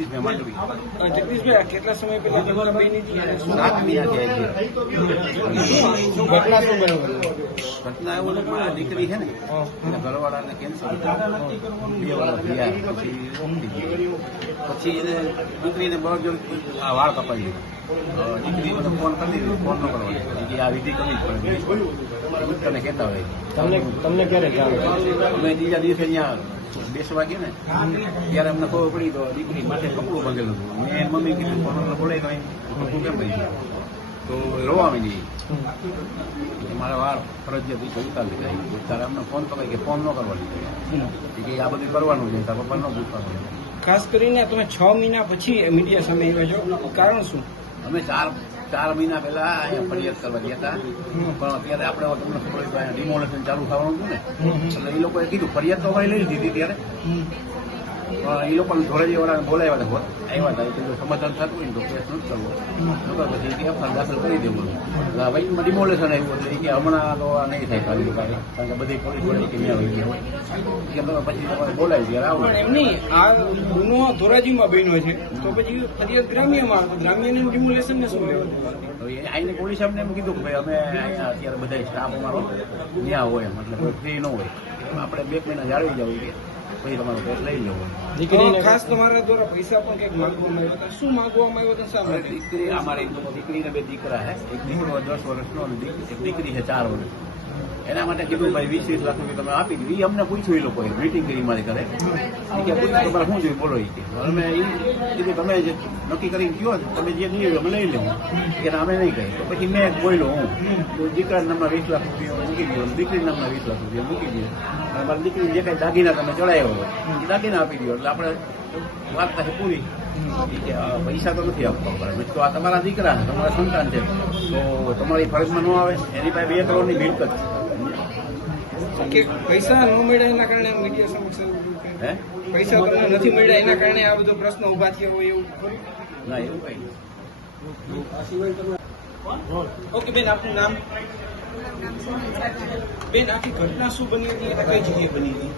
જગદીશભાઈ માંડવી. જગદીશભાઈ, કેટલા સમય પહેલા ઘટના બની હતી? 7 મહિના થયા છે. શું ઘટના શું બની? ઘટના એવું છે, મારા દીકરી છે ને એના ઘરવાળાને કેન્સર 2 વર્ષ થયા. પછી એને દીકરીને બરોબર આ વાળ કપાઈ દીધા. દીકરી મને ફોન કરી દીધો, ફોન ન કરવાનો કે આ વિધિ કરવી જ પડે. તને કહેતા હોય તમને ક્યારે જાણ? અમે બીજા દિવસે અહીંયા બેસવા ગયા ને ત્યારે અમને ખબર પડી તો દીકરી માથે કપડું બાંધેલું હતું. મેં મમ્મી કીધું ફોન બોલાય નહીં, કપડું કેમ બાંધી ગયું? તો રોવા માંડી. મારા વાળ ફરજિયાત ઉતારી લીધા. તારે અમને ફોન તો કે ફોન ન કરવાની કે આ બધું કરવાનું છે, તારા પપ્પા ન પૂછવાનું. ખાસ કરીને તમે 6 મહિના પછી મીડિયા સામે આવ્યા છો, કારણ શું? અમે 4 મહિના પહેલા અહીંયા ફરિયાદ કરવા ગયા હતા, પણ અત્યારે આપણે તમને ખબર હોય ડિમોલેશન ચાલુ થવાનું હતું ને, એટલે એ લોકોએ કીધું ફરિયાદ તો અમારી લઈ લીધી ત્યારે. એ લોકોને ધોળેજીવાળાને બોલાવ્યા હતા, આવ્યા હતા. એટલે સમાધાન થતું હોય ને તો કેસ નથી કરવો, પછી એફઆઈઆર દાખલ કરી દેવું. વૈકમાં ડિમોલેશન આવ્યું એટલે કે હમણાં તો આ નહીં થાય ખાલી કારણ કે બધી પોલીસ વળી કે ત્યાં હોય ગયા કે તમે પછી તમારે બોલાવી ત્યારે આવું. પણ એમની આ ગુનો ધોરાજીમાં બન્યો છે, તો પછી ફરિયાદ ગ્રામ્યમાં, ગ્રામ્યનું ડિમોલેશન ને શું લેવાનું? આઈને પોલીસ સાહેબને એમ કીધું કે ભાઈ અમે અહીંયા અત્યારે બધા સ્ટાફ અમારો ત્યાં હોય, મતલબ ફ્રી ન હોય, આપણે 2 મહિના જાળવી જવું છે, પછી તમારો કેસ લઈ જવો. દીકરીને ખાસ તમારા દ્વારા પૈસા પણ કંઈક માંગવામાં આવ્યા હતા, શું માંગવામાં આવ્યો હતા? સામે દીકરી અમારી દીકરીને 2 દીકરા છે, એક દીકરો 10 વર્ષનો અને એક દીકરી છે 4 વર્ષ. એના માટે કીધું ભાઈ 20-20 લાખ રૂપિયા તમે આપી દીધું. એ અમને પૂછ્યું, એ લોકોએ મીટિંગ કરી મારી ઘરે કે પૂછ્યું તમારે શું જોઈએ બોલો. એ કે અમે એ કીધું તમે જે નક્કી કરીને કહો તમે જે નહીં અમે લઈ લેવું કે અમે નહીં કહી. તો પછી મેં બોલ્યો હું દીકરા નામના 20 લાખ રૂપિયા મૂકી દો, દીકરી નામના 20 લાખ રૂપિયા મૂકી દો, અને મારી દીકરી જે કંઈ દાગીના તમે ચડાવ્યો હોય એ દાગીના આપી દો. એટલે આપણે વાત થાય પૂરી. પૈસા તો નથી આપવા પડે, તો આ તમારા દીકરા છે, તમારા સંતાન છે, તો તમારી ફરજમાં ન આવે. એની પાસે 2 કરોડની મિલકત કે પૈસા ન મળ્યા એના કારણે મીડિયા સમક્ષ હે પૈસા તમને નથી મળ્યા એના કારણે આ બધો પ્રશ્ન ઉભા થયા હોય એવું ના, એવું કઈ નહીં. ઓકે બેન, આપનું નામ? બેન, આખી ઘટના શું બની હતી? કઈ જગ્યાએ બની હતી?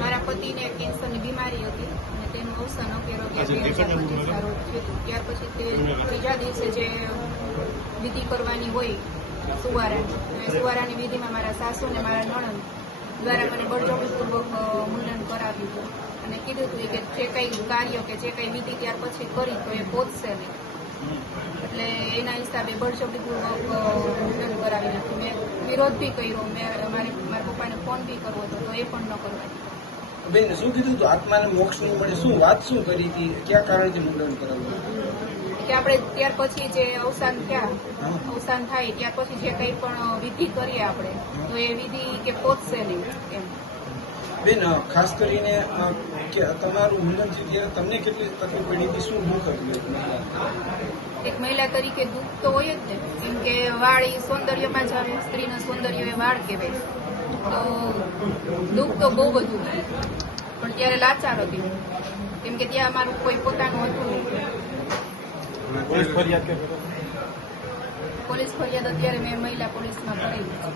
મારા પતિને કેન્સરની બીમારી હતી અને તેનું અવસાન 11/11/2025 રોજ થયું. ત્યાર પછી તે ત્રીજા દિવસે જે વિધિ કરવાની હોય સુવારાની વિધિમાં મારા સાસુ અને મારા નણંદ દ્વારા મને બળજબરીપૂર્વક મુંડન કરાવ્યું હતું અને કીધું હતું કે જે કંઈ કાર્ય કે જે કંઈ વિધિ ત્યાર પછી કરી તો એ પહોંચશે નહીં. એટલે એના હિસાબે બળજબરીપૂર્વક મુંડન કરાવી નાખ્યું. મેં વિરોધ બી કર્યો, મેં મારા પપ્પાને ફોન બી કરવો હતો તો એ પણ ન કરવા. બેન, શું કીધું હતું? આત્માને મોક્ષ નહીં મળે, શું વાત શું કરી હતી? કયા કારણથી મુંડન કરાવ્યું? કે આપણે ત્યાર પછી જે અવસાન થાય ત્યાર પછી જે કંઈ પણ વિધિ કરીએ આપણે તો એ વિધિ કે પહોંચશે નહીં એમ. બેન, ખાસ કરીને કે તમારું મુંડન છે ત્યારે તમને કેટલી તકલીફ પડી હતી? શું દુઃખ હતું? એક મહિલા તરીકે દુઃખ તો હોય જ ને, કેમ કે વાળ એ સૌંદર્યમાં જ આવે, સ્ત્રીનું સૌંદર્ય એ વાળ કહેવાય. તો દુઃખ તો બહુ બધું પણ ત્યારે લાચાર હતી, કેમ કે ત્યાં અમારું કોઈ પોતાનું હતું નહીં. પોલીસ ફરિયાદ અત્યારે મેં મહિલા પોલીસમાં કરેલી છે.